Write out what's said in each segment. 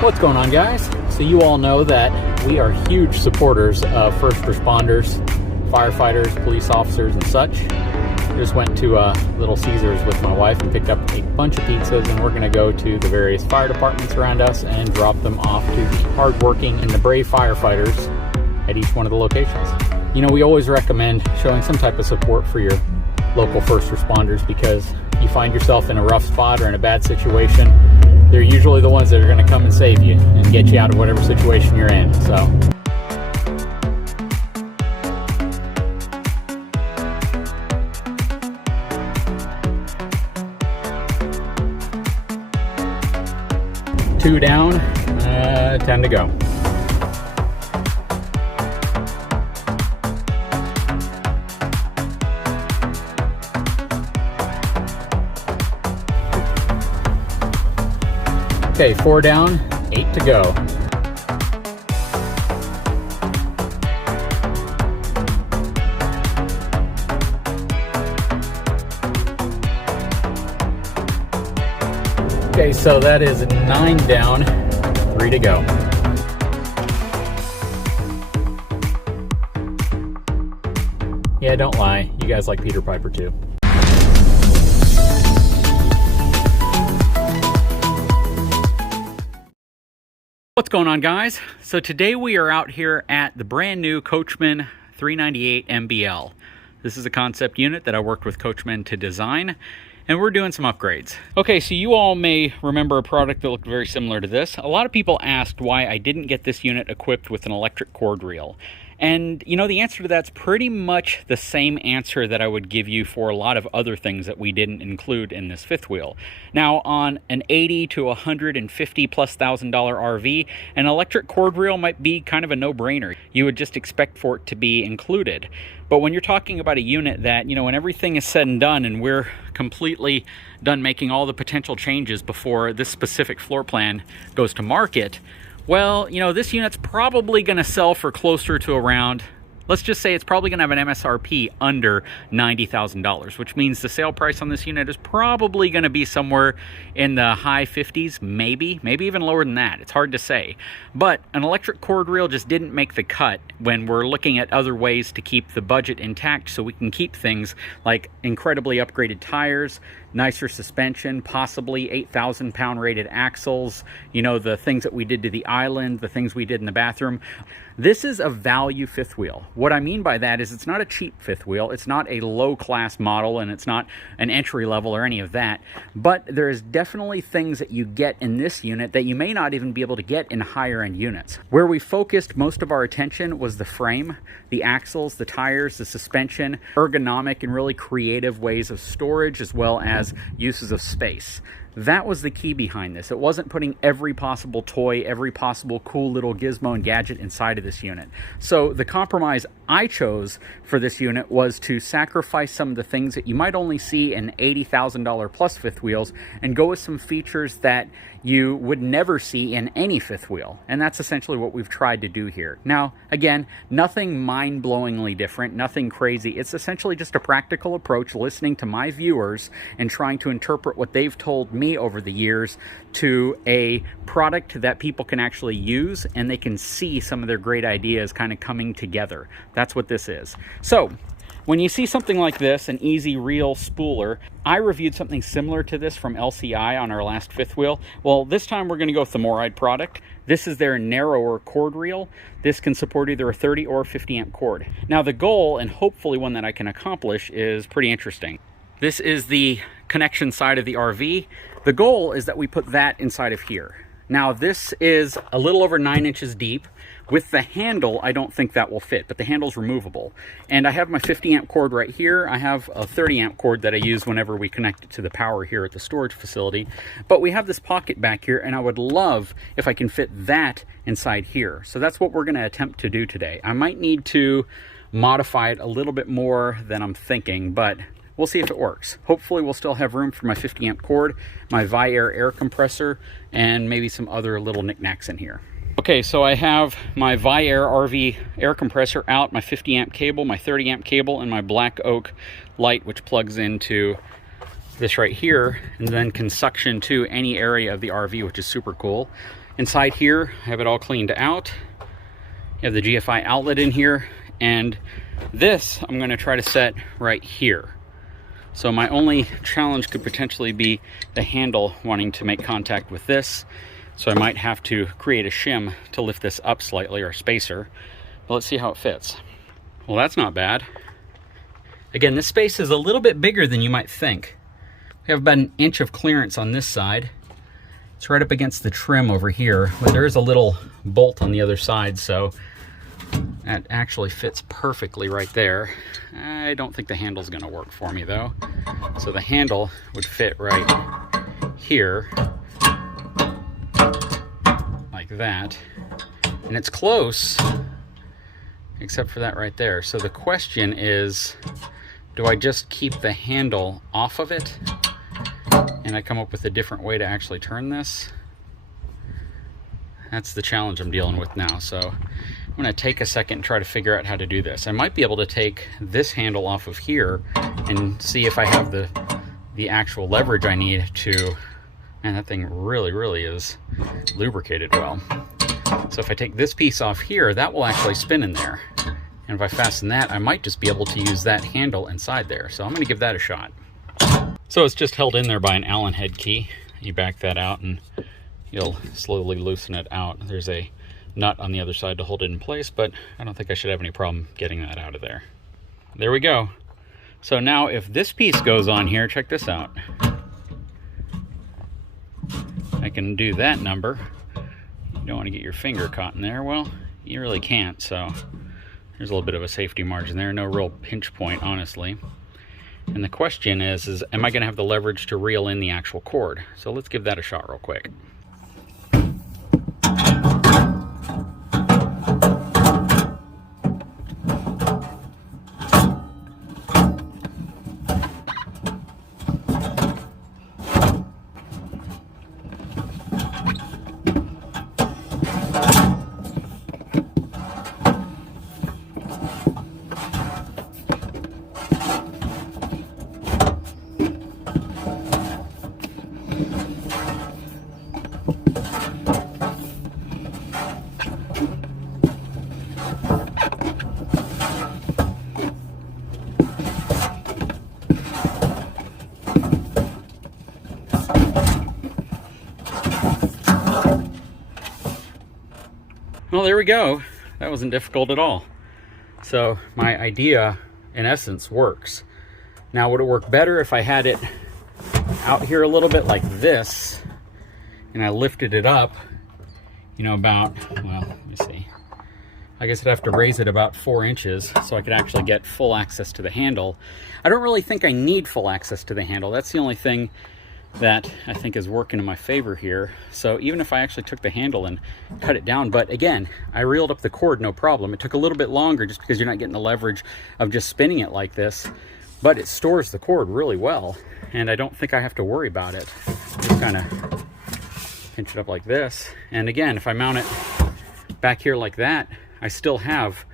What's going on, guys? So you all know that we are huge supporters of first responders, firefighters, police officers, and such. Just went to Little Caesars with my wife and picked up a bunch of pizzas, and we're going to go to the various fire departments around us and drop them off to the hardworking and the brave firefighters at each one of the locations. You know, we always recommend showing some type of support for your local first responders, because you find yourself in a rough spot or in a bad situation, they're usually the ones that are going to come and save you and get you out of whatever situation you're in. So two down, 10 to go. Okay, 4 down, 8 to go. Okay, so that is 9 down, 3 to go. Yeah, don't lie. You guys like Peter Piper too. What's going on, guys? So today we are out here at the brand new Coachman 398 MBL. This is a concept unit that I worked with Coachman to design, and we're doing some upgrades. Okay, so you all may remember a product that looked very similar to this. A lot of people asked why I didn't get this unit equipped with an electric cord reel. And you know, the answer to that's pretty much the same answer that I would give you for a lot of other things that we didn't include in this fifth wheel. Now, on an $80,000 to $150,000+ RV, an electric cord reel might be kind of a no-brainer. You would just expect for it to be included. But when you're talking about a unit that, you know, when everything is said and done and we're completely done making all the potential changes before this specific floor plan goes to market, well, you know, this unit's probably going to sell for closer to around, let's just say it's probably going to have an MSRP under $90,000, which means the sale price on this unit is probably going to be somewhere in the high 50s, maybe even lower than that. It's hard to say. But an electric cord reel just didn't make the cut when we're looking at other ways to keep the budget intact, so we can keep things like incredibly upgraded tires, nicer suspension, possibly 8,000 pound rated axles, you know, the things that we did to the island, the things we did in the bathroom. This is a value fifth wheel. What I mean by that is it's not a cheap fifth wheel, it's not a low class model, and it's not an entry level or any of that, but there is definitely things that you get in this unit that you may not even be able to get in higher end units. Where we focused most of our attention was the frame, the axles, the tires, the suspension, ergonomic and really creative ways of storage, as well as uses of space. That was the key behind this. It wasn't putting every possible toy, every possible cool little gizmo and gadget inside of this unit. So the compromise I chose for this unit was to sacrifice some of the things that you might only see in $80,000 plus fifth wheels and go with some features that you would never see in any fifth wheel. And that's essentially what we've tried to do here. Now, again, nothing mind-blowingly different, nothing crazy. It's essentially just a practical approach, listening to my viewers and trying to interpret what they've told me over the years to a product that people can actually use, and they can see some of their great ideas kind of coming together. That's what this is. So when you see something like this, an easy reel spooler, I reviewed something similar to this from LCI on our last fifth wheel. Well, this time we're going to go with the MORryde product. This is their narrower cord reel. This can support either a 30 or 50 amp cord. Now the goal, and hopefully one that I can accomplish, is pretty interesting. This is the connection side of the RV. The goal is that we put that inside of here. Now this is a little over 9 inches deep. With the handle, I don't think that will fit, but the handle's removable. And I have my 50 amp cord right here. I have a 30 amp cord that I use whenever we connect it to the power here at the storage facility. But we have this pocket back here, and I would love if I can fit that inside here. So that's what we're gonna attempt to do today. I might need to modify it a little bit more than I'm thinking, but we'll see if it works. Hopefully we'll still have room for my 50 amp cord, my Viair air compressor, and maybe some other little knickknacks in here. Okay, so I have my Viair RV air compressor out, my 50 amp cable, my 30 amp cable, and my black oak light, which plugs into this right here and then can suction to any area of the RV, which is super cool. Inside here, I have it all cleaned out. You have the GFI outlet in here, and this I'm going to try to set right here. So my only challenge could potentially be the handle wanting to make contact with this. So I might have to create a shim to lift this up slightly, or a spacer. But let's see how it fits. Well, that's not bad. Again, this space is a little bit bigger than you might think. We have about 1 inch of clearance on this side. It's right up against the trim over here, but there is a little bolt on the other side, so that actually fits perfectly right there. I don't think the handle's gonna work for me though. So the handle would fit right here, like that. And it's close, except for that right there. So the question is, do I just keep the handle off of it and I come up with a different way to actually turn this? That's the challenge I'm dealing with now. So I'm gonna take a second and try to figure out how to do this. I might be able to take this handle off of here and see if I have the actual leverage I need to, man, that thing really is lubricated well. So if I take this piece off here, that will actually spin in there. And if I fasten that, I might just be able to use that handle inside there. So I'm gonna give that a shot. So it's just held in there by an Allen head key. You back that out and you'll slowly loosen it out. There's a nut on the other side to hold it in place, but I don't think I should have any problem getting that out of there. There we go. So now if this piece goes on here, check this out. I can do that number. You don't want to get your finger caught in there. Well, you really can't, so there's a little bit of a safety margin there. No real pinch point, honestly. And the question is am I going to have the leverage to reel in the actual cord? So let's give that a shot real quick. Well, there we go. That wasn't difficult at all. So my idea, in essence, works. Now, would it work better if I had it out here a little bit like this, and I lifted it up, you know, about, well, let me see. I guess I'd have to raise it about 4 inches so I could actually get full access to the handle. I don't really think I need full access to the handle. That's the only thing that I think is working in my favor here. So even if I actually took the handle and cut it down, but again, I reeled up the cord, no problem. It took a little bit longer just because you're not getting the leverage of just spinning it like this, but it stores the cord really well, and I don't think I have to worry about it. Just kind of pinch it up like this. And again, if I mount it back here like that, I still have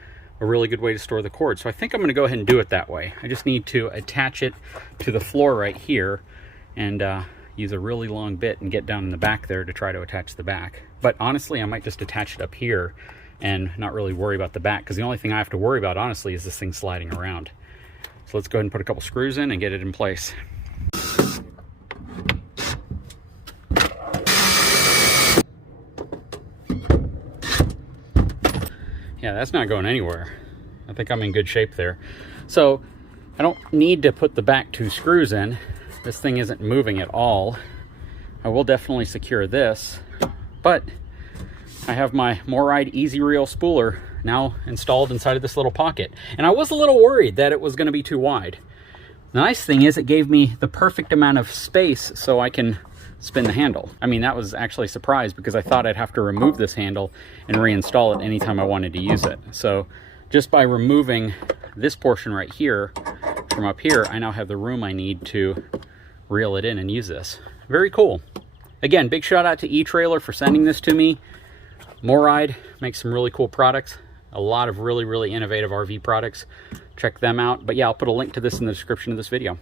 a really good way to store the cord. So I think I'm going to go ahead and do it that way. I just need to attach it to the floor right here and use a really long bit and get down in the back there to try to attach the back. But honestly, I might just attach it up here and not really worry about the back, because the only thing I have to worry about, honestly, is this thing sliding around. So let's go ahead and put a couple screws in and get it in place. Yeah, that's not going anywhere. I think I'm in good shape there. So I don't need to put the back 2 screws in. This thing isn't moving at all. I will definitely secure this, but I have my MORryde Easy Reel spooler now installed inside of this little pocket. And I was a little worried that it was going to be too wide. The nice thing is it gave me the perfect amount of space so I can spin the handle. I mean, that was actually a surprise because I thought I'd have to remove this handle and reinstall it anytime I wanted to use it. So just by removing this portion right here from up here, I now have the room I need to reel it in and use this. Very cool. Again, big shout out to eTrailer for sending this to me. MORryde makes some really cool products. A lot of really innovative RV products. Check them out. But yeah, I'll put a link to this in the description of this video.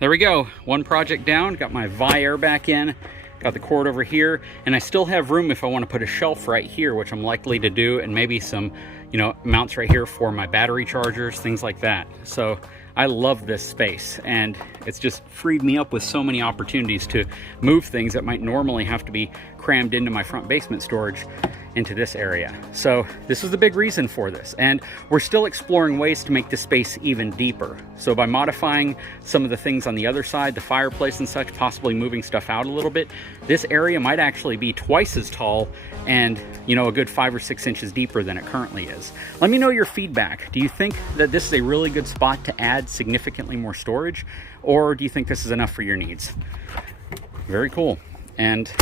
There we go. One project down. Got my Vi air back in. Got the cord over here, and I still have room if I want to put a shelf right here, which I'm likely to do, and maybe some, you know, mounts right here for my battery chargers, things like that. So I love this space, and it's just freed me up with so many opportunities to move things that might normally have to be crammed into my front basement storage into this area. So this was the big reason for this, and we're still exploring ways to make the space even deeper. So by modifying some of the things on the other side, the fireplace and such, possibly moving stuff out a little bit, this area might actually be twice as tall and, you know, a good 5 or 6 inches deeper than it currently is. Let me know your feedback. Do you think that this is a really good spot to add significantly more storage, or do you think this is enough for your needs? Very cool. And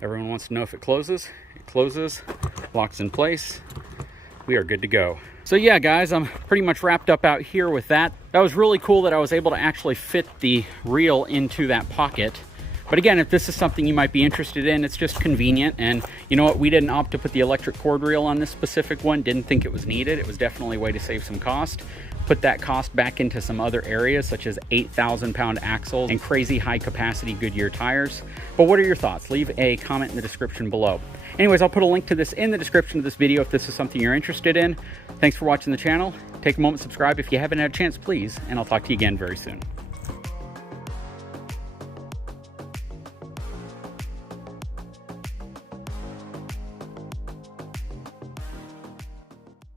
everyone wants to know if it closes. It closes, locks in place. We are good to go. So yeah, guys, I'm pretty much wrapped up out here with that. That was really cool that I was able to actually fit the reel into that pocket. But again, if this is something you might be interested in, it's just convenient. And you know what? We didn't opt to put the electric cord reel on this specific one. Didn't think it was needed. It was definitely a way to save some cost. Put that cost back into some other areas, such as 8,000-pound axles and crazy high-capacity Goodyear tires. But what are your thoughts? Leave a comment in the description below. Anyways, I'll put a link to this in the description of this video if this is something you're interested in. Thanks for watching the channel. Take a moment, subscribe if you haven't had a chance, please, and I'll talk to you again very soon.